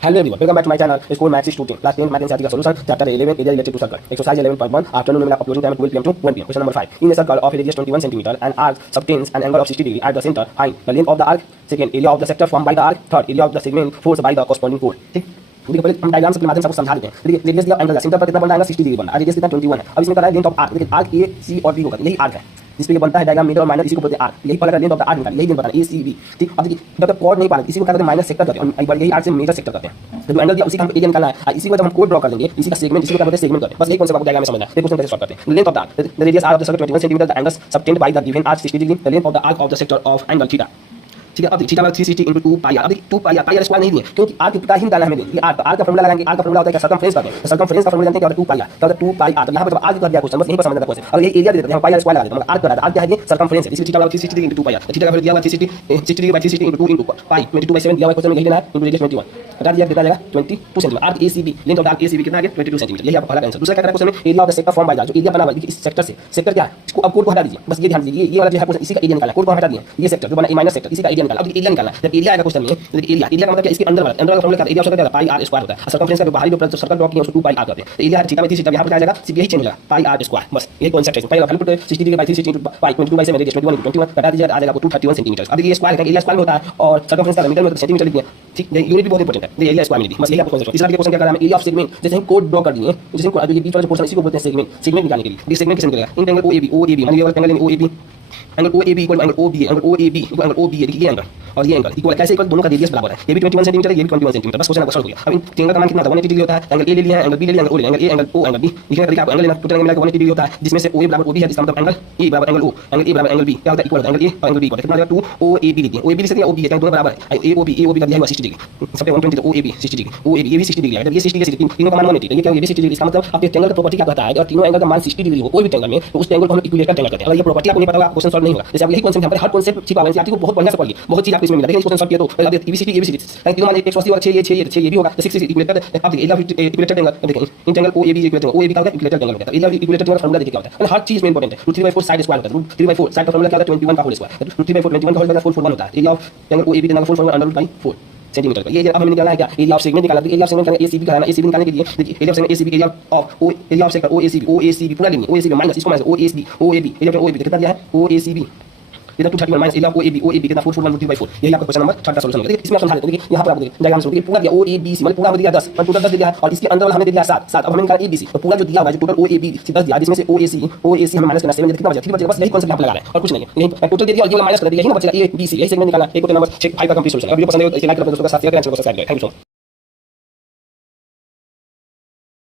Hello everyone, welcome back to my channel. School Maths is 2 class 10 Math and Science solution, chapter 11, area related to circle. Exercise 11.1, afternoon nominal uploading time at 12 pm to 1 pm. Question number 5. In a circle of a radius 21 cm, an arc subtends an angle of 60 degree at the center. Find the length of the arc. Second, area of the sector formed by the arc. Third, area of the segment forced by the corresponding chord. ठीक, देखिए पहले हम diagram से माध्यम से आपको समझा देते हैं। देखिए रेडियस दिया एंगल सेंटर पर कितना बन रहा है 60 डिग्री बन रहा है, रेडियस कितना 21 है। अब इसमें क्या है लेंथ ऑफ आर्क। देखिए आर्क ए सी और बी होगा, यही आर्क है जिसपे ये बनता है डायग्राम मीटर और माइनस, इसी को बोलते हैं आर्क। यही पहला लेंथ ऑफ द आर्क निकालिए, यही लेंथ बताना ए सी बी। ठीक, अब देखिए जब तक कोड नहीं पाना इसी को क्या करते हैं माइनस सेक्टर करते हैं, और यही आर्क से मेजर सेक्टर करते हैं। तो जो एंगल दिया उसी का हम एरिया निकालना है, इसी को जब हम कोड ड्रॉ कर देंगे इसी का सेगमेंट, इसी को क्या बोलते हैं सेगमेंट करते हैं। बस यही कॉन्सेप्ट आपको डायग्राम में समझना है। क्वेश्चन कैसे सॉल्व करते हैं। Length of the arc, the radius r of the circle 21 centimetre, the angle subtended by the given arc 60 degree, the length of the arc of the sector of angle theta. ठीक है, अब theta बराबर 360 × 2 पाई are. अब 2 पाई are square नहीं दिए क्योंकि arc का ही निकालना है हमें। ये आर्क का फार्मूला लगाएंगे, आर्क का फार्मूला होता है क्या सर्कमफ्रेंस का। तो सर्कमफ्रेंस का फार्मूला जानते हैं क्या होता है 2 पाई आर। क्या होता है 2 पाई आर। तो यहां पर जब आर्क कर दिया क्वेश्चन बस यहीं पर समझना था क्वेश्चन। अब ये एरिया दे देते हैं, हम पाई आर स्क्वायर लगा देते हैं, मतलब आर्क कर रहा है, आर्क क्या है ये सर्कमफ्रेंस है। इसलिए थीटा बराबर 360 × 2 पाई आर। थीटा का वैल्यू दिया हुआ 360 डिग्री बाय 360 × 2 × पाई 22/7 दिया हुआ क्वेश्चन में, यही लेना है × रेडियस 21 बता दिया कितना जाएगा 22 centimetre. Arc ACB, length of arc ACB कितना आ गया 22 सेंटीमीटर। यही आपका पहला आंसर। दूसरा क्या करें क्वेश्चन में area of the sector form by the, जो एरिया बना हुआ है इस सेक्टर से, सेक्टर क्या है इसको अब कोड को हटा दीजिए, बस ये ध्यान दीजिए ये वाला जो है क्वेश्चन इसी का एरिया निकालना है, कोड को हटा दिए ये सेक्टर जो बना ए माइनस सेक्टर इसी का एरिया निकालना। अब एरिया निकालना है, जब एरिया आएगा क्वेश्चन में एरिया का मतलब क्या इसके अंदर वाला का फॉर्मूला क्या है, एरिया ऑफ सर्कल क्या है पाई आर स्क्वायर होता है। सर्कमफ्रेंस का जो बाहरी जो सर्कल ड्रॉ किया उसको 2 पाई आर करते हैं। तो एरिया थीटा बाय 360 यहां पर क्या आ जाएगा सिर्फ यही चेंज होगा पाई आर स्क्वायर, बस यही कांसेप्ट है। पहला value put 60 degree by 360 × pi 22/7 radius 21 घटा दीजिए आ जाएगा 231 सेंटीमीटर। अब ये स्क्वायर है, एरिया स्क्वायर होता है और सर्कमफ्रेंस का मीटर में सेंटीमीटर लिख दिया। ठीक, ये यूनिट भी बहुत इंपॉर्टेंट है, ये एरिया स्क्वायर में दी बस यही आपको कांसेप्ट। तीसरा क्वेश्चन क्या करना है एरिया ऑफ सेगमेंट, जैसे हम कोड ड्रॉ कर दिए जैसे को बीच वाला जो पोर्शन इसी को बोलते हैं सेगमेंट। सेगमेंट निकालने के लिए ये सेगमेंट कैसे निकलेगा इन एंगल ओएबी मान लीजिए angle OAB, angle OAB equal angle OB, angle OAB equal angle OB, देखिए ये एंगल और ये एंगल इक्वल कैसे इक्वल, दोनों का रेडियस बराबर है। ये भी 21 सेंटीमीटर है, ये भी 21 सेंटीमीटर, बस क्वेश्चन आपका सॉल्व हो गया। अब इन एंगल का मान कितना था 180 डिग्री होता है। एंगल ए ले लिया है, एंगल बी ले लिया, एंगल ओ ले लिया, angle A angle O angle B लिखने का तरीका आपको एंगल लेना टोटल एंगल मिला के 180 डिग्री होता है, जिसमें से ओए बराबर ओबी है, इसका मतलब एंगल ए बराबर एंगल ओ, एंगल ए बराबर एंगल बी क्या होता है इक्वल एंगल ए और एंगल बी इक्वल कितना आ जाएगा 2 ओएबी लिखिए। ओएबी लिख सकते हैं, ओबी है दोनों बराबर है। ए ओबी का दिया हुआ 60 डिग्री, सब पे 120 तो ओएबी 60 डिग्री, ओएबी ये भी 60 डिग्री है। जब ये 60 डिग्री तीनों का मान 180 ये क्या ये भी 60 डिग्री, इसका मतलब आपके एंगल का प्रॉपर्टी क्या कहता है और तीनों एंगल का मान 60 डिग्री हो कोई भी एंगल में तो उस एंगल को हम इक्विलेटरल एंगल कहते हैं। अगर ये प्रॉपर्टी आपको नहीं पता होगा क्वेश्चन सॉल्व नहीं होगा। जैसे आप यही कॉन्सेप्ट हमारे हर कॉन्सेप्ट छिपा हुआ है, आपको बहुत बढ़िया से पढ़िए, बहुत चीज आपको इसमें मिला है। क्वेश्चन सॉल्व किया तो अब एबीसीडी एबीसीडी तीनों मान 180 और 6 ये भी होगा 6 इक्विलेटरल। अब देखिए एरिया इक्विलेटरल एंगल देखिए इन एंगल ओएबी इक्विलेटरल ओएबी का होता है इक्विलेटरल एंगल होता है। एरिया इक्विलेटरल का फार्मूला देखिए क्या होता है, हर चीज में इंपॉर्टेंट है। √3/4 साइड स्क्वायर होता है, √3/4 साइड का फार्मूला क्या होता है 21 का होल स्क्वायर, √3/4 21 का होल स्क्वायर 441 होता है। एरिया ऑफ एंगल ओएबी का फुल फॉर्मूला √4 सेंटीमीटर का। ये अब हमें निकालना है क्या एरिया ऑफ सेगमेंट निकालना है। एरिया ऑफ सेगमेंट एसीबी का है ना, एसीबी निकालने के लिए देखिए area of segment ACB area of O area of sector OACB पूरा लेंगे, ओएसीबी माइनस इसको minus OSB OAB area of OAB कितना दिया है ओएसीबी इधर 231 माइनस एरिया ऑफ ओएबी कितना 441 √3/4। यही आपका क्वेश्चन नंबर 3 का सॉल्यूशन है। देखिए इसमें आप समझा देते हैं, देखिए यहां पर आपको देखिए डायग्राम से देखिए पूरा दिया ओएबीसी मतलब पूरा हमें दिया 10 और टोटल 10 दिया है और इसके अंदर वाला हमें दे दिया 7 अब हमें निकालना एबीसी तो पूरा जो दिया हुआ है जो टोटल ओएबी से 10 दिया जिसमें से ओएसी हमें माइनस करना 7 कितना बचा 3 बचेगा, बस यही कांसेप्ट यहां पर लगा रहे हैं और कुछ नहीं है। यही टोटल दे दिया और ये वाला माइनस कर दिया, यही ना बचेगा एबीसी, यही सेगमेंट निकालना। एक क्वेश्चन नंबर 5 का कंप्लीट सॉल्यूशन। वीडियो पसंद आए तो इसे लाइक कर दो, दोस्तों के साथ शेयर करें, चैनल को सब्सक्राइब करें। Thank you so much.